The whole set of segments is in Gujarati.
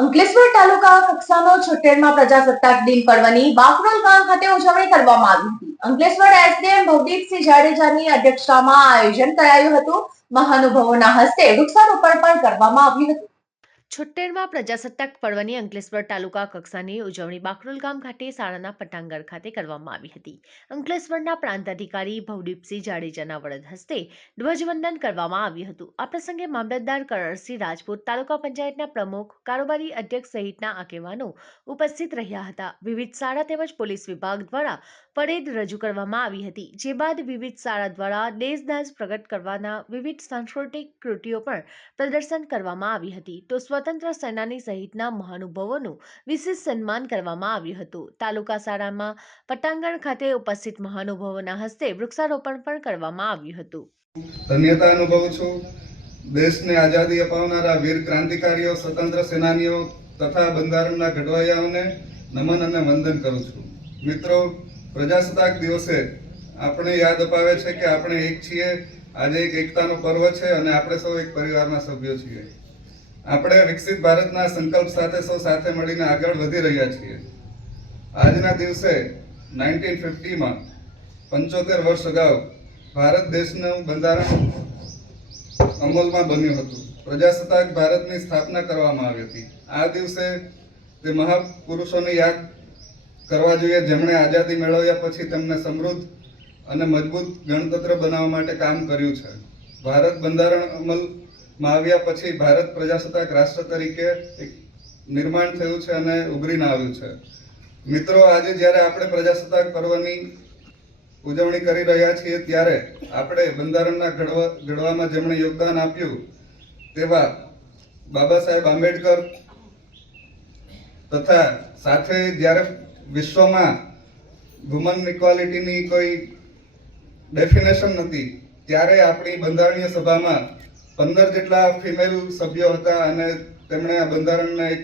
અંકલેશ્વર તાલુકા કક્ષાનો છોતેરમાં પ્રજાસત્તાક દિન પર્વની બાકરોલ ગામ ખાતે ઉજવણી કરવામાં આવી હતી. અંકલેશ્વર એસડીએમ ભવદીપસિંહ જાડેજાની અધ્યક્ષતામાં આયોજન કરાયું હતું. મહાનુભાવોના હસ્તે વૃક્ષારોપણ પણ કરવામાં આવ્યું હતું. છોતેરમાં પ્રજાસત્તાક પર્વની અંકલેશ્વર તાલુકા કક્ષાની ઉજવણી બાકરોલ ગામ ખાતે શાળાના પટાંગણ ખાતે કરવામાં આવી હતી. અંકલેશ્વરના પ્રાંત અધિકારી ભવદીપસિંહ જાડેજાના વડદ હસ્તે ધ્વજવંદન કરવામાં આવ્યું હતું. આ પ્રસંગે મામલતદાર કરણસિંહ રાજપૂત, તાલુકા પંચાયતના પ્રમુખ, કારોબારી અધ્યક્ષ સહિતના આગેવાનો ઉપસ્થિત રહ્યા હતા. વિવિધ શાળા તેમજ પોલીસ વિભાગ દ્વારા પરેડ રજૂ કરવામાં આવી હતી. જે બાદ વિવિધ શાળા દ્વારા દેશદાસ પ્રગટ કરવાના વિવિધ સાંસ્કૃતિક કૃતિઓ પણ પ્રદર્શન કરવામાં આવી હતી. તો સ્વતંત્ર સેનાની સહિતના મહાનુભાવોનું વિશેષ સન્માન કરવામાં આવ્યું હતું. તાલુકા શાળામાં પટાંગણ ખાતે ઉપસ્થિત મહાનુભાવોના હસ્તે વૃક્ષારોપણ પણ કરવામાં આવ્યું હતું. ધન્યતા અનુભવું છું. દેશને આઝાદી અપાવનારા વીર ક્રાંતિકારીઓ, સ્વતંત્ર સેનાનીઓ તથા બંધારણના ઘડવૈયાઓને નમન અને વંદન કરું છું. મિત્રો, પ્રજાસત્તાક દિવસે આપણે યાદ અપાવે છે કે આપણે એક છીએ. આજે એક એકતાનો પર્વ છે અને આપણે સૌ એક પરિવારના સભ્યો છીએ. આપણે વિકસિત ભારતના સંકલ્પ સાથે સૌ સાથે મળીને આગળ વધી રહ્યા છીએ. આજના દિવસે નાઇન્ટીન ફિફ્ટીમાં પંચોતેર વર્ષ અગાઉ ભારત દેશનું બંધારણ અમલમાં બન્યું હતું. પ્રજાસત્તાક ભારતની સ્થાપના કરવામાં આવી હતી. આ દિવસે તે મહાપુરુષોને યાદ કરવા જોઈએ, જેમણે આઝાદી મેળવ્યા પછી તેમને સમૃદ્ધ અને મજબૂત ગણતંત્ર બનાવવા માટે કામ કર્યું છે. ભારત બંધારણ અમલમાં આવ્યા પછી ભારત પ્રજાસત્તાક રાષ્ટ્ર તરીકે એક નિર્માણ થયું છે અને ઉભરીને આવ્યું છે. મિત્રો, આજે જ્યારે આપણે પ્રજાસત્તાક પર્વની ઉજવણી કરી રહ્યા છીએ, ત્યારે આપણે બંધારણના ઘડવા, ઘડવામાં જેમણે યોગદાન આપ્યું તેવા બાબા સાહેબ આંબેડકર તથા સાથે જ્યારે વિશ્વમાં વુમન ઇક્વાલિટીની કોઈ ડેફિનેશન નથી ત્યારે આપણી બંધારણીય સભામાં પંદર જેટલા ફિમેલ સભ્યો હતા અને તેમણે આ બંધારણને એક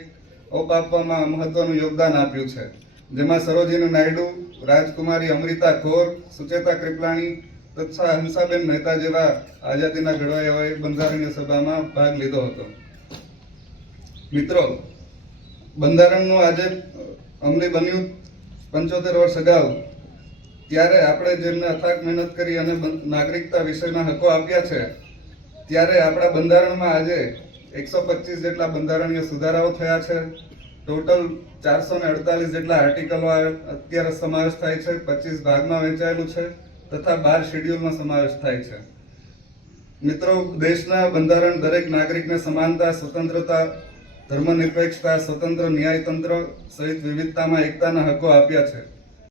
ઓપ આપવામાં મહત્વનું યોગદાન આપ્યું છે. જેમાં સરોજીની નાયડુ, રાજકુમારી અમૃતા કૌર, સુચેતા કૃપલાણી તથા હંસાબેન મહેતા જેવા આઝાદીના ઘડવાયાઓએ બંધારણીય સભામાં ભાગ લીધો હતો. મિત્રો, બંધારણનું આજે અમલી બન્યું પંચોતેર વર્ષ અગાઉ. ત્યારે આપણે જેમને અથાગ મહેનત કરી અને નાગરિકતા વિષયના હકો આપ્યા છે ત્યારે આપણા બંધારણમાં આજે એકસો પચીસ જેટલા બંધારણીય સુધારાઓ થયા છે. ટોટલ ચારસો ને અડતાલીસ જેટલા આર્ટિકલો અત્યારે સમાવેશ થાય છે. પચીસ ભાગમાં વહેંચાયેલું છે તથા બાર શેડ્યુલમાં સમાવેશ થાય છે. મિત્રો, દેશના બંધારણ દરેક નાગરિકને સમાનતા, સ્વતંત્રતા, ધર્મનિરપેક્ષતા, સ્વતંત્ર ન્યાયતંત્ર સહિત વિવિધતામાં એકતાના હકો આપ્યા છે.